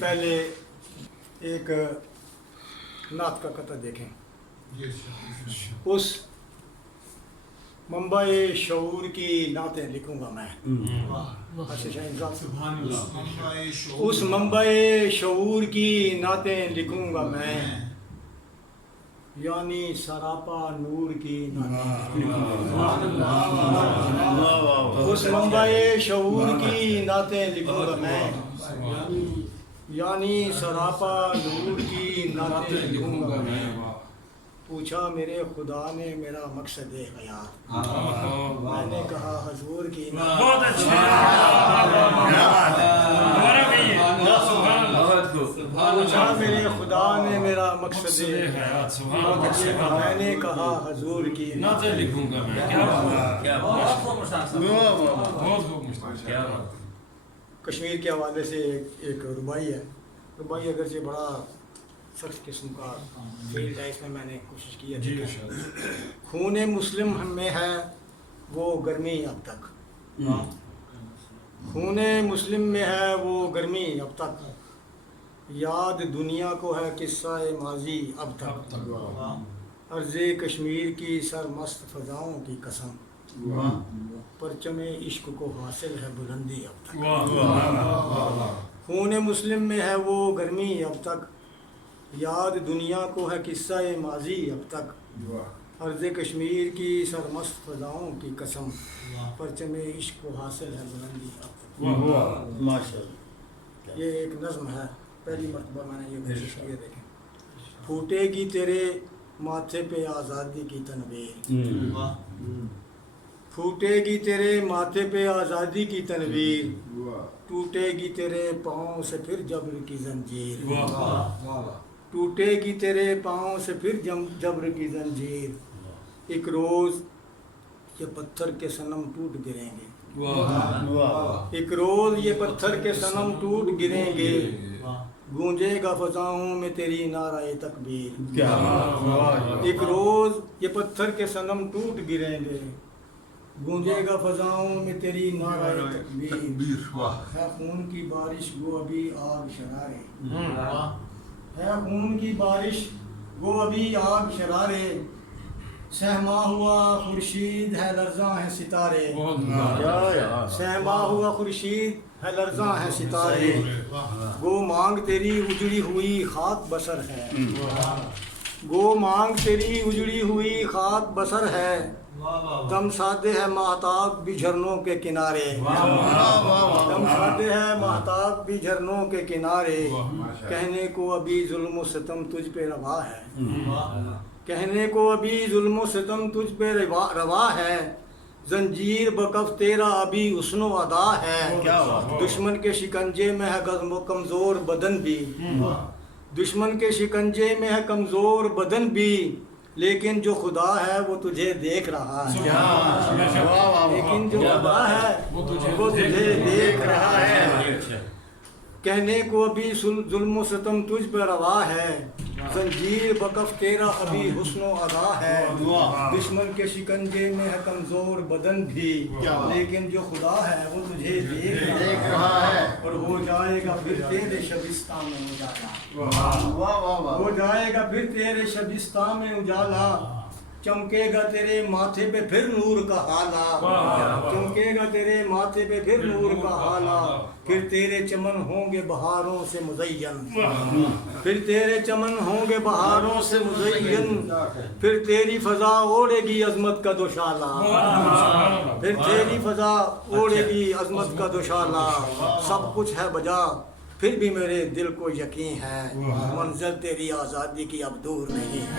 پہلے ایک نعت کا قطع دیکھیں. اس منبع شعور کی نعتیں لکھوں گا میں. اس منبع شعور کی نعتیں لکھوں گا میں، یعنی سراپا نور کی نعتیں لکھوں گا. اس منبع شعور کی نعتیں لکھوں گا میں، یعنی سراپا نور کی نعتیں لکھوں گا میں. پوچھا میرے خدا نے میرا مقصد حیات، میں نے کہا حضور کی بہت اچھا. پوچھا میرے خدا نے میرا مقصد حیات، میں نے کہا حضور کی نعتیں لکھوں گا میں. کیا بات. کشمیر کے حوالے سے ایک ربائی ہے. ربائی اگرچہ بڑا سخت قسم کا فیلڈ ہے، اس میں نے کوشش کی ہے. خون مسلم میں ہے وہ گرمی اب تک، خون مسلم میں ہے وہ گرمی اب تک، یاد دنیا کو ہے قصہ ماضی اب تک. عرض کشمیر کی سرمست فضاؤں کی قسم، پرچم عشق کو حاصل ہے بلندی اب تک. خون مسلم میں ہے وہ گرمی اب تک، یاد دنیا کو ہے قصہ ماضی اب تک. عرض کشمیر کی سرمست فضاؤں کی قسم، پرچم عشق کو حاصل ہے بلندی اب تک. یہ ایک نظم ہے، پہلی مرتبہ میں نے یہ کوشش کی ہے. دیکھیں، پھوٹے گی تیرے ماتھے پہ آزادی کی تنویر، پھوٹے گی تیرے ماتھے پہ آزادی کی تنویر، ٹوٹے گی تیرے پاؤں سے پھر جبر کی زنجیر، ٹوٹے گی تیرے پاؤں سے پھر جبر کی زنجیر. ایک روز یہ پتھر کے صنم ٹوٹ گریں گے، ایک روز یہ پتھر کے صنم ٹوٹ گریں گے، گونجے گا فضاؤں میں تیری نعرہ تکبیر. ایک روز یہ پتھر کے صنم ٹوٹ گریں گے، گونجے گا فضاؤں میں تیری نعرہ تکبیر. ہے خون کی بارش گو ابھی آگ شرارے، ہے خون کی بارش گو ابھی آگ شرارے، سہما ہوا خورشید ہے لرزاں ہے ستارے، سہما ہوا خورشید ہے لرزاں ہے ستارے، گو مانگ تیری اجڑی ہوئی خاک بسر ہے، گو مانگ تیری اجڑی ہوئی خاک بسر ہے، دم سادے ہے مہتاب بھی جھرنوں کے کنارے، دم سادے ہے مہتاب بھی جھرنوں کے کنارے، کہنے کو ابھی ظلم و ستم تجھ پہ روا ہے، کہنے کو ابھی ظلم و ستم تجھ پہ روا ہے، زنجیر بکف تیرا ابھی حسن و ادا ہے، دشمن کے شکنجے میں ہے کمزور بدن بھی، دشمن کے شکنجے میں ہے کمزور بدن بھی، لیکن جو خدا ہے وہ تجھے دیکھ رہا ہے، لیکن جو خدا ہے وہ تجھے دیکھ رہا ہے، کہنے کو ابھی ظلم و ستم تجھ پہ روا ہے، زنجیر بکف تیرا ابھی حسن و ادا ہے، دشمن کے شکنجے میں ہے کمزور بدن بھی، لیکن جو خدا ہے وہ تجھے دیکھ رہا ہے، اور ہو جائے گا پھر تیرے شبستان میں اجالا، ہو جائے گا پھر تیرے شبستان میں اجالا، چمکے گا تیرے ماتھے پہ پھر نور کا حالا، چمکے گا تیرے ماتھے پہ پھر نور کا حالا، پھر تیرے چمن ہوں گے بہاروں سے مزین، پھر تیرے چمن ہوں گے بہاروں سے مزین، پھر تیری فضا اوڑے گی عظمت کا دوشالہ، پھر تیری فضا اوڑے گی عظمت کا دوشالہ، سب کچھ ہے بجا پھر بھی میرے دل کو یقین ہے، منزل تیری آزادی کی اب دور نہیں ہے.